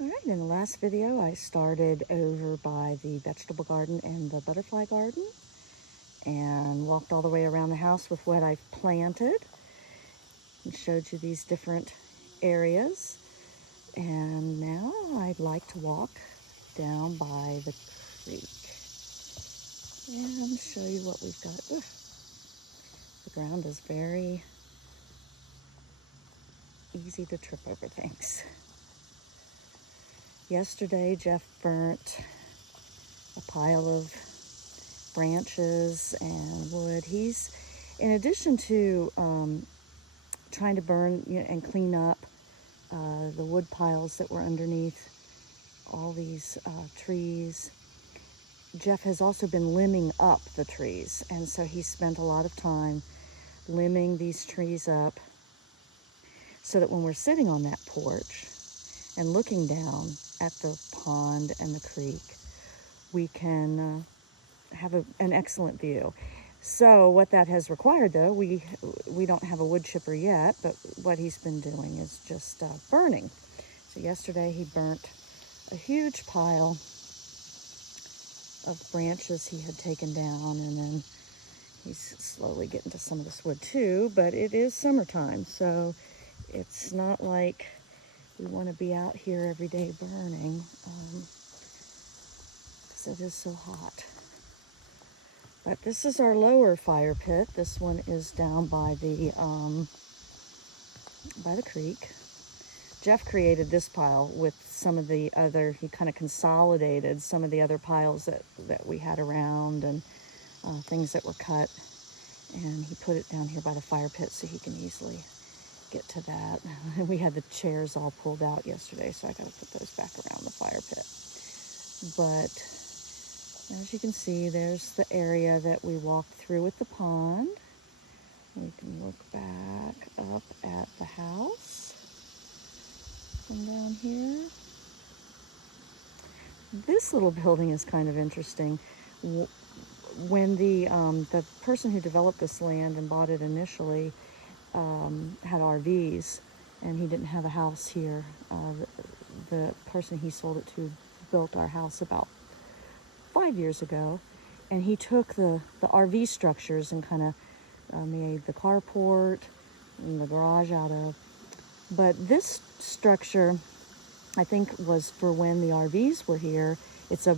All right, in the last video I started over by the vegetable garden and the butterfly garden and walked all the way around the house with what I've planted and showed you these different areas. And now I'd like to walk down by the creek and show you what we've got. Ugh, the ground is very easy to trip over things. Yesterday Jeff burnt a pile of branches and wood. He's, in addition to trying to burn and clean up the wood piles that were underneath all these trees, Jeff has also been limbing up the trees, and so he spent a lot of time limbing these trees up so that when we're sitting on that porch and looking down at the pond and the creek, we can have an excellent view. So what that has required, though, we don't have a wood chipper yet, but what he's been doing is just burning. So yesterday he burnt a huge pile of branches he had taken down, and then he's slowly getting to some of this wood too, but it is summertime, so it's not like we want to be out here every day burning, because it is so hot. But this is our lower fire pit. This one is down by the creek. Jeff created this pile with some of the other, he kind of consolidated some of the other piles that we had around, and things that were cut. And he put it down here by the fire pit so he can easily get to that. We had the chairs all pulled out yesterday, so I got to put those back around the fire pit. But as you can see, there's the area that we walked through with the pond. We can look back up at the house from down here. This little building is kind of interesting. When the person who developed this land and bought it initially had RVs, and he didn't have a house here, the person he sold it to built our house about 5 years ago, and he took the RV structures and kind of made the carport and the garage out of. But this structure, I think, was for when the RVs were here. It's a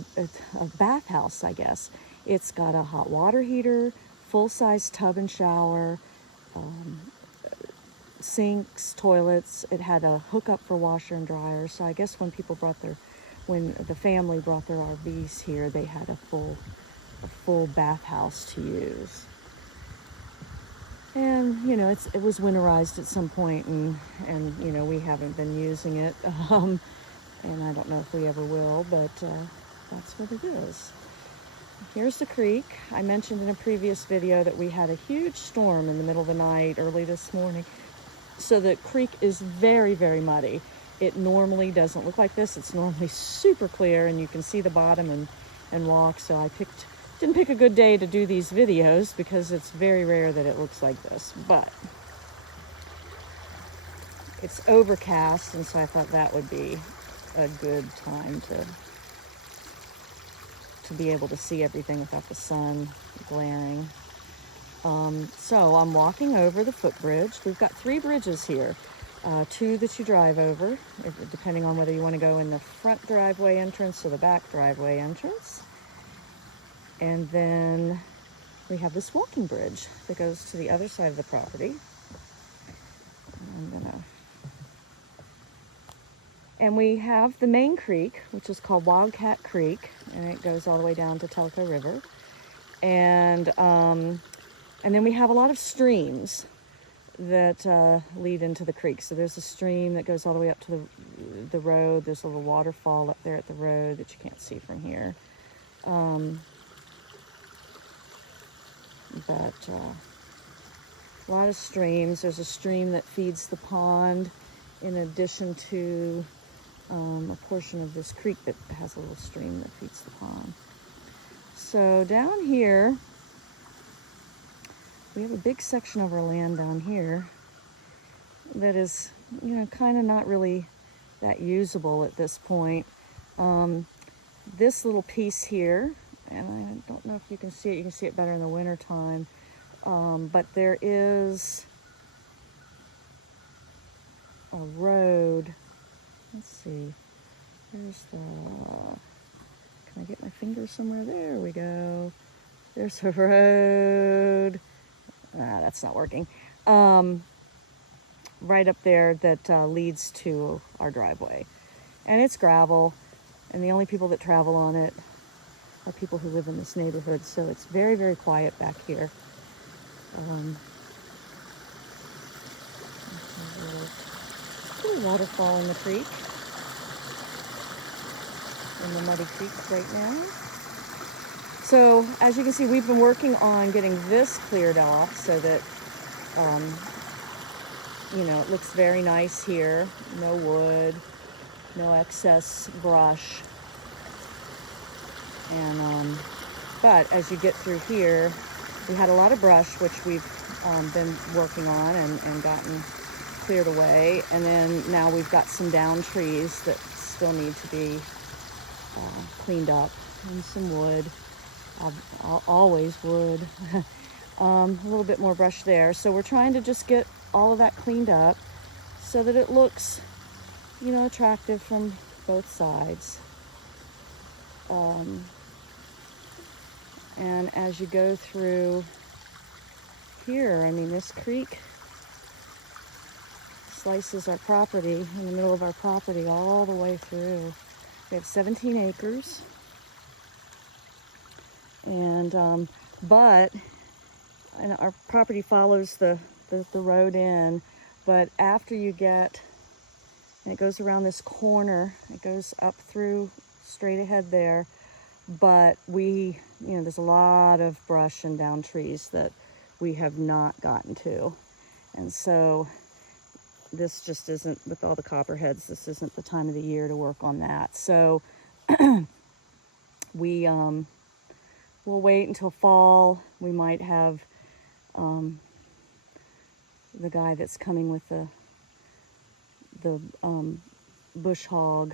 bathhouse, I guess. It's got a hot water heater, full-size tub and shower, sinks, toilets. It had a hookup for washer and dryer. So I guess when the family brought their RVs here, they had a full bathhouse to use. And it was winterized at some point, and we haven't been using it, and I don't know if we ever will, but that's what it is. Here's the creek. I mentioned in a previous video that we had a huge storm in the middle of the night early this morning, so the creek is very, very muddy. It normally doesn't look like this. It's normally super clear, and you can see the bottom and walk. So I didn't pick a good day to do these videos because it's very rare that it looks like this, but it's overcast, and so I thought that would be a good time to be able to see everything without the sun glaring. So I'm walking over the footbridge. We've got 3 bridges here. 2 that you drive over, depending on whether you want to go in the front driveway entrance or the back driveway entrance. And then we have this walking bridge that goes to the other side of the property. And we have the main creek, which is called Wildcat Creek, and it goes all the way down to Telco River. And then we have a lot of streams that lead into the creek. So there's a stream that goes all the way up to the road. There's a little waterfall up there at the road that you can't see from here. But a lot of streams. There's a stream that feeds the pond, in addition to a portion of this creek that has a little stream that feeds the pond. So down here, we have a big section of our land down here that is, kind of not really that usable at this point. This little piece here, and I don't know if you can see it. You can see it better in the winter time. But there is a road. Let's see. There's the, can I get my finger somewhere? There we go. There's a road. That's not working. Right up there that leads to our driveway. And it's gravel, and the only people that travel on it are people who live in this neighborhood, so it's very, very quiet back here. There's a little waterfall in the creek, in the muddy creek right now. So as you can see, we've been working on getting this cleared off so that you know, it looks very nice here. No wood, no excess brush. And but as you get through here, we had a lot of brush, which we've been working on and gotten cleared away. And then now we've got some down trees that still need to be cleaned up, and some wood. Always wood. A little bit more brush there. So we're trying to just get all of that cleaned up so that it looks, you know, attractive from both sides. And as you go through here, I mean, this creek slices our property in the middle of our property all the way through. We have 17 acres. And and our property follows the road in, but after you get, and it goes around this corner, it goes up through straight ahead there, but we, you know, there's a lot of brush and down trees that we have not gotten to. And so this just isn't, with all the copperheads, this isn't the time of the year to work on that. So we'll wait until fall. We might have the guy that's coming with the bush hog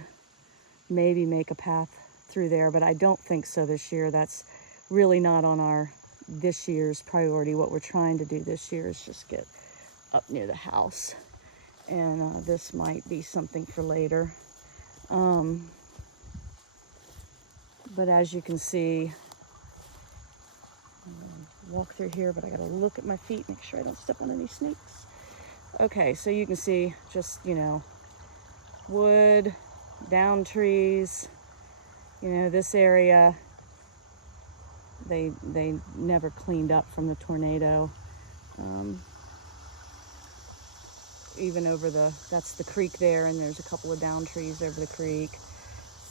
maybe make a path through there, but I don't think so this year. That's really not on our this year's priority. What we're trying to do this year is just get up near the house, and this might be something for later. But as you can see, walk through here, but I gotta look at my feet, make sure I don't step on any snakes. Okay, so you can see just, you know, wood, down trees. You know, this area, they never cleaned up from the tornado. Even over that's the creek there, and there's a couple of down trees over the creek.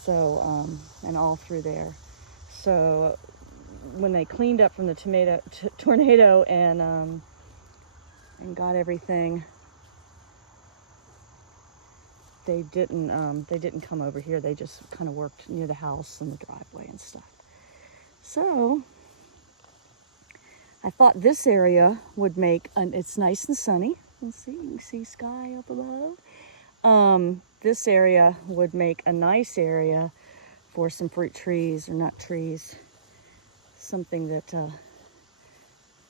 So, and all through there. So when they cleaned up from the tornado and got everything, they didn't come over here. They just kind of worked near the house and the driveway and stuff. So I thought this area would make it's nice and sunny. You can see sky up above. This area would make a nice area for some fruit trees, or nut trees. Something that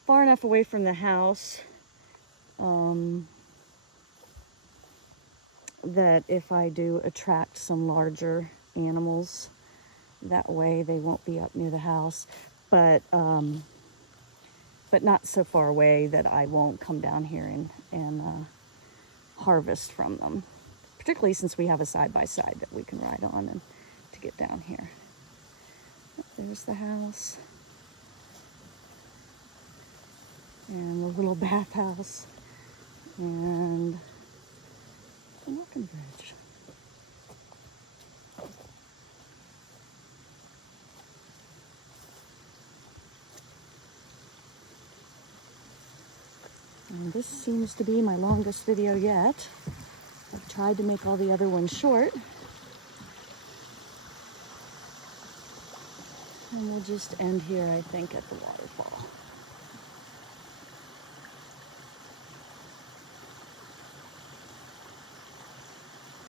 far enough away from the house that if I do attract some larger animals, that way they won't be up near the house, but not so far away that I won't come down here and harvest from them, particularly since we have a side-by-side that we can ride on and to get down here. There's the house and the little bathhouse and the walking bridge. And this seems to be my longest video yet. I've tried to make all the other ones short. And we'll just end here, I think, at the waterfall.